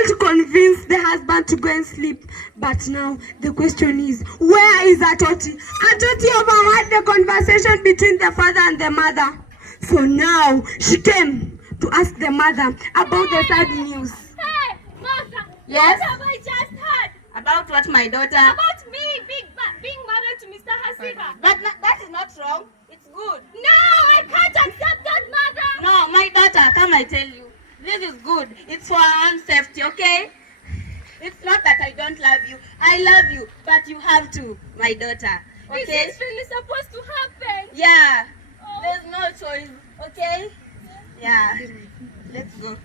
all to convince the husband to go and sleep. But now the question is, where is Atoti? Atoti overheard the conversation between the father and the mother. So now she came to ask the mother about the sad news. Hey, mother! Yes? What have I just heard? About what, my daughter? About me being married to Mr. Hasira. That is not wrong. It's good. No, I can't accept that, mother! No, my daughter, come I tell you. This is good. It's for our own safety, okay? It's not that I don't love you. I love you, but you have to, my daughter. Okay? Is this really supposed to happen? Yeah. Oh. There's no choice, okay? Yeah. Let's go.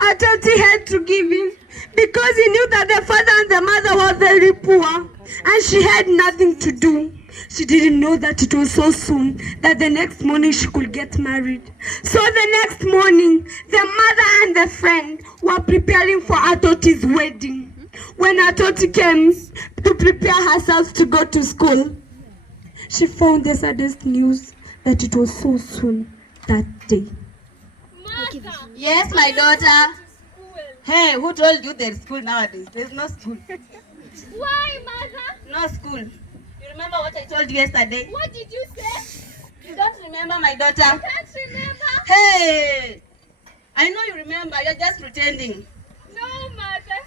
Atoti had to give in because he knew that the father and the mother were very poor and she had nothing to do. She didn't know that it was so soon that the next morning she could get married. So the next morning, the mother and the friend were preparing for Atoti's wedding. When Atoti came to prepare herself to go to school, she found the saddest news that it was so soon that day. Mother! Yes, my daughter. School. Hey, who told you there's school nowadays? There's no school. Why, mother? No school. You remember what I told you yesterday? What did you say? You don't remember, my daughter? I can't remember. Hey! I know you remember. You're just pretending. No, mother.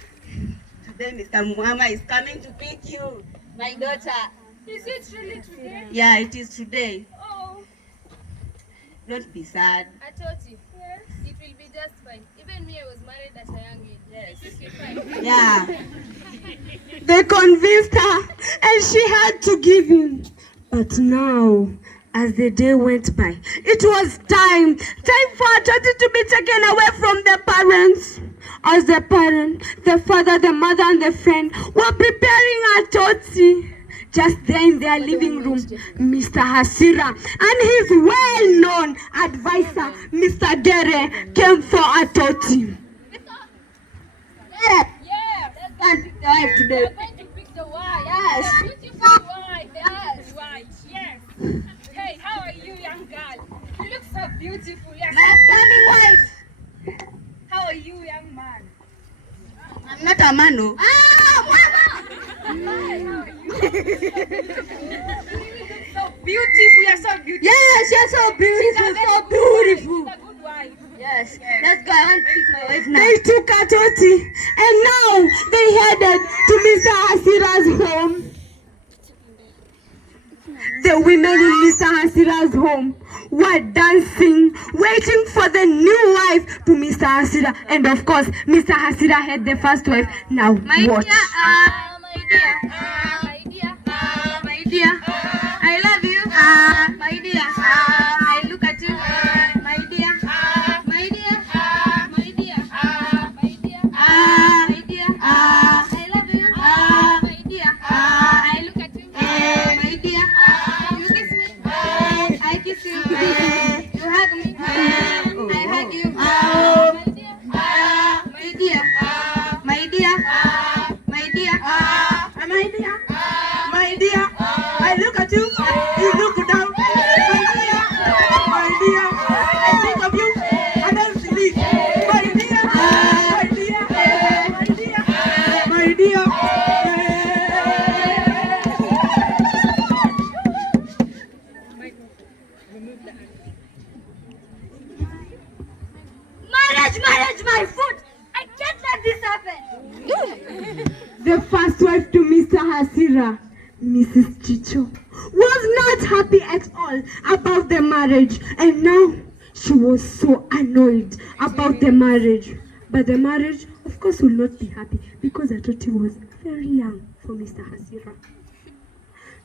Today, Mr. Muhammad is coming to pick you, my daughter. Is it really today? Yeah, it is today. Oh. Don't be sad. Atoti. Yes? It will be just fine. Even me, I was married at a young age. Yes. It will be fine. Yeah. They convinced her and she had to give in. But now, as the day went by, it was time for Atoti to be taken away from the parents. As the parent, the father, the mother, and the friend were preparing Atoti. Just there in their living room, Mr. Hasira and his well-known advisor, Mr. Dere, came for Atoti. Yeah. And pick the wife today. We're going to pick the wife. Yes. The beautiful wife. Yes. Wife. Yes. Hey, how are you, young girl? You look so beautiful. Yes. My upcoming wife. How are you, young man? I'm not a man, no. Hi, how are you? So beautiful. You're so beautiful. Yes, you're so beautiful, so beautiful. She's a good wife. Yes, let's go. I want to pick my wife now. They took Atoti and now they headed to Mr. Hasira's home. The women in Mr. Hasira's home were dancing, waiting for the new wife to Mr. Hasira. And of course, Mr. Hasira had the first wife. Now watch. My dear, my dear, I love you. My dear, I look at you. My dear, my dear, my dear, my dear, my dear, I love you. My dear, I look at you. My dear, you kiss me. I kiss you. You hug me. I hug you. My dear, my dear, my dear, my dear, My dear, my dear, I look at you, you look down. My dear, I think of you, I don't sleep. My dear, my dear, my dear, marriage, my foot. I can't let this happen. The first wife to Mr. Hasira, Mrs. Chicho, was not happy at all about the marriage, and now she was so annoyed about the marriage. But the marriage, of course, will not be happy because Atoti was very young for Mr. Hasira.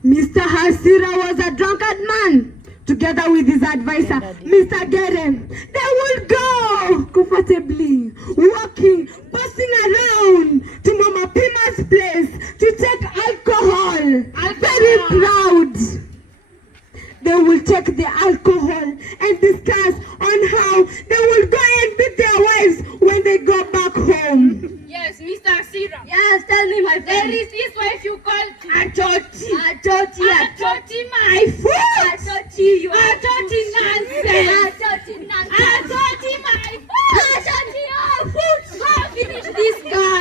Mr. Hasira was a drunkard man. Together with his advisor, Mr. Geren, they would go comfortably, walking, passing around to Mama Pima's place to take alcohol. Very proud. They will take the alcohol and discuss on how they will go and beat their wives when they go back home. Yes, Mr. Asira. Yes, tell me, my There friend. is this wife you call Atoti. Atoti, My foot. Atoti, you are Atoti nonsense. Atoti, Atoti, my Atoti, your foot. Finish this guy.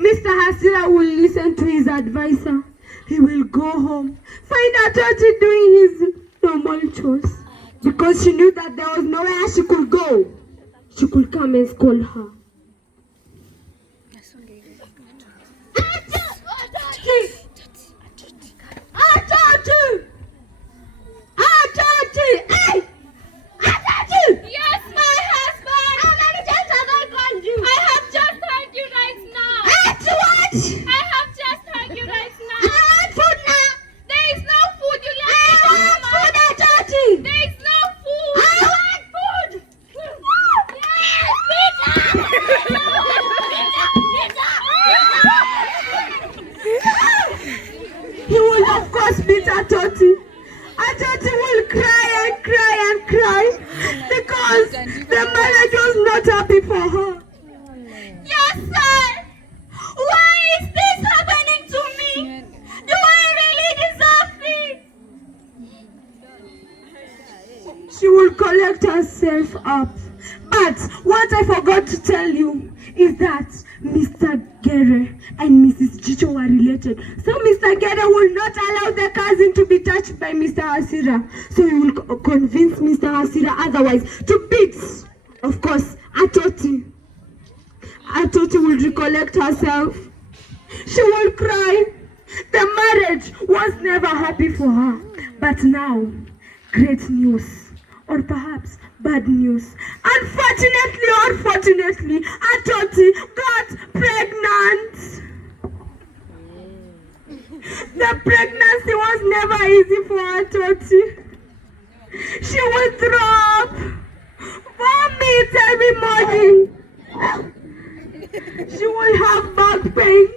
Mr. Hasira will listen to his advisor. He will go home, find Atoti doing his normal chores. Because she knew that there was nowhere she could go. She could come and scold her. Atoti! Hey! Atoti! Yes, my husband! How many times have I called you? I have just heard you right now. What? I have just heard you right now. I want food now. There is no food. You I left me want home. food, Atoti. There is no food. I want food. He will of course beat Atoti. Atoti will cry and cry and cry because the marriage was not happy for her. Yes, sir. Why is this happening to me? Do I really deserve this? She will collect herself up. But what I forgot to tell you is that Mr. Gere and Mrs. Chicho were related. So Mr. Gere will not allow the cousin to be touched by Mr. Hasira. So he will convince Mr. Hasira otherwise to beat, of course, Atoti. Atoti will recollect herself. She will cry. The marriage was never happy for her. But now, great news. Or perhaps bad news. Unfortunately, Atoti got pregnant. The pregnancy was never easy for Atoti. She would throw up, vomit every morning. She will have back pains.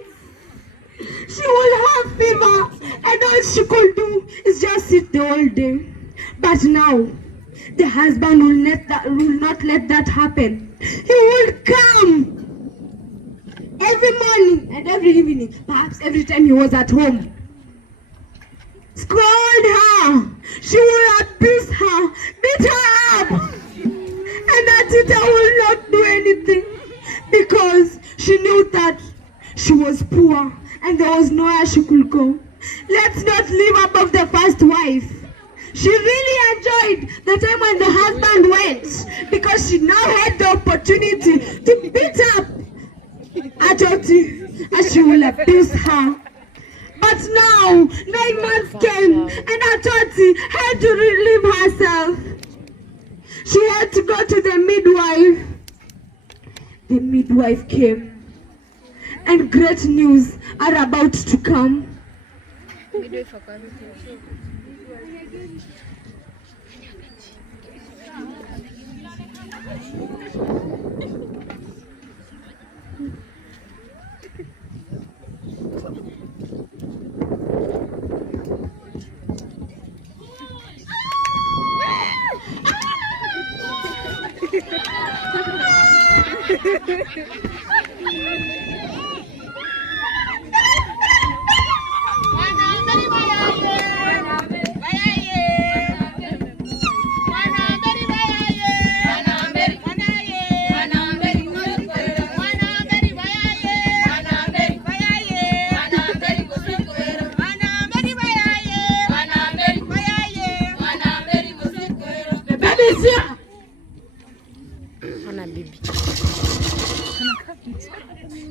She will have fever, and all she could do is just sit the whole day. But now, the husband will not let that happen. He will come every morning and every evening, perhaps every time he was at home. Scold her. She will abuse her, beat her up. And Atita will not do anything because she knew that she was poor and there was nowhere she could go. Let's not live above the first wife. She really enjoyed the time when the husband went because she now had the opportunity to beat up Atoti and she will abuse her. But now, 9 months came and Atoti had to relieve herself. She had to go to the midwife. The midwife came and great news are about to come.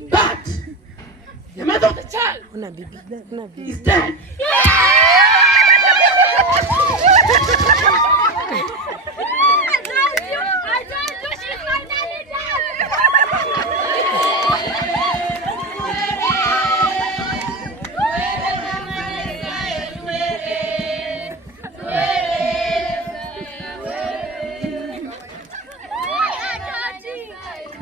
But the mother of the child is dead.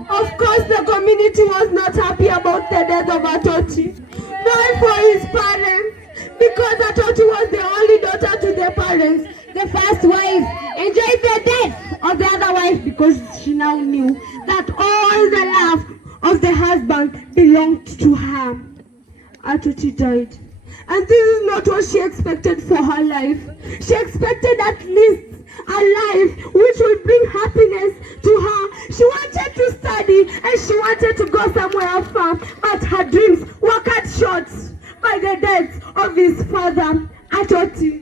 Of course, the community was not happy about the death of Atoti, nor for his parents, because Atoti was the only daughter to their parents. The first wife enjoyed the death of the other wife because she now knew that all the love of the husband belonged to her. Atoti died. And this is not what she expected for her life. She expected at least a life which would bring happiness to her. She wanted to study and she wanted to go somewhere far, but her dream mother, Atoti,